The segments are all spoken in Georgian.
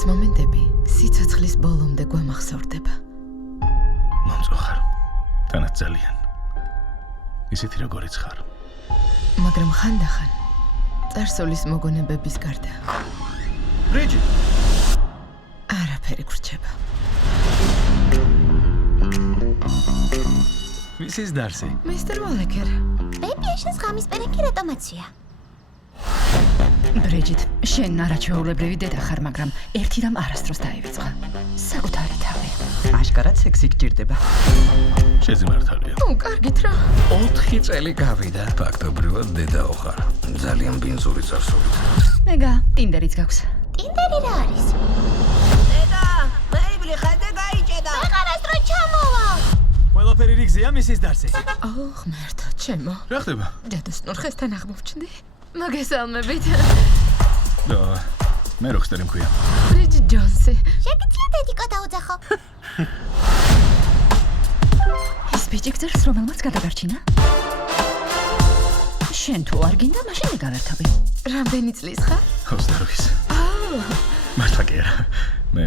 რაღაც მომენტები სიცოცხლის ბოლომდე გვამახსოვრდება. მომწო ხარ. თანაც ძალიან. ისეთი როგორიც ხარ. მაგრამ ხანდახან წარსულის მოგონებების გარდა ბრიჯი. არაფერი გრჩება. მისის დარსი. მისტერ ვოლეკერ. ბეიბი, შენს ღამის პერენგი რატომაცია? ბრიჯით, შენ არაჩვეულებრივი დედა ხარ, მაგრამ ერთი რამ არასდროს დაივიწყა. საკუთარი თავი. აშკარად სექსი გჭირდება. შეზიმართალია. კარგით რა. 4 წელი გავიდა. ფაქტობრივად დედაო ხარ. ძალიან ბინძური წარსულით. მეგა, ტინდერიც გაქვს. ტინდერი რა არის? დედა, ბეიბლი ხედე გაიჭედა. აღარასდრო ჩამოვა. ყველაფერი რიგზეა მისის დარსი. აუ, ღმერთო, ჩემო. რა ხდება? დედას ნორხესთან აღმოვჩნდი. მოგესალმებით. და მე როქსტერი მქვია. ბრიჯიტ ჯონსი. შეგიძლია დედიკო დაუძახო? ის ბიჭი გძერს, რომელმაც გადაგარჩინა? შენ თუ არ გინდა, მაშინ მეგავერთობი. რამდენი წლის ხარ? 28-ის. მართლა კი არა. მე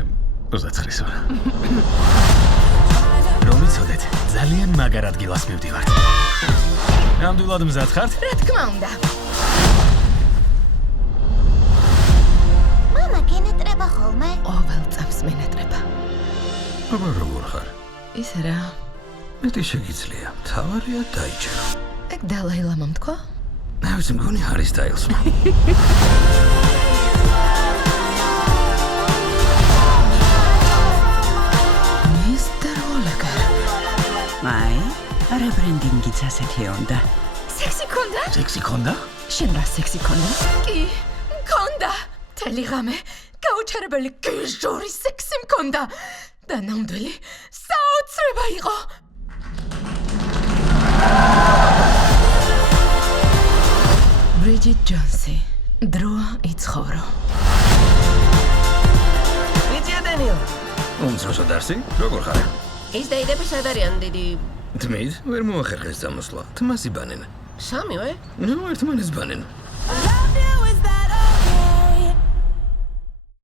29-ის ვარ. რომ იცოდეთ, ძალიან მაგარ ადგილას მივდივართ. ნამდვილად მზად ხართ? რა თქმა უნდა. მამა გენეტრება ხოლმე? ყოველ წამს მენატრება. აბა როგორ ხარ? ისე რა. მეტი შეგიძლია. თავარია დაიჭერო. ეგ დალაი ლამამ თქვა? მე ვიცი მგონი არის სტაილსმა. მისტერ ვოლეკერ. აი, რებრენდინგიც ასეთი უნდა. სექსი ქონდა? სექსი ქონდა? შენ რა სექსი ქონდა? კი, მქონდა. მთელი ღამე გაუჩერებელი გიჟური სექსი მქონდა. და ნამდვილი საოცრება იყო. ბრიჯიტ ჯონსი, დროა იცხოვრო. ვიცია დენიო. უმცროსო დარსი, როგორ ხარ? ის დაიდები სად არიან დიდი? თმით, ვერ მოახერხეს წამოსვლა. თმას იბანენ. სამივე? ნუ ერთმანეს ბანენ.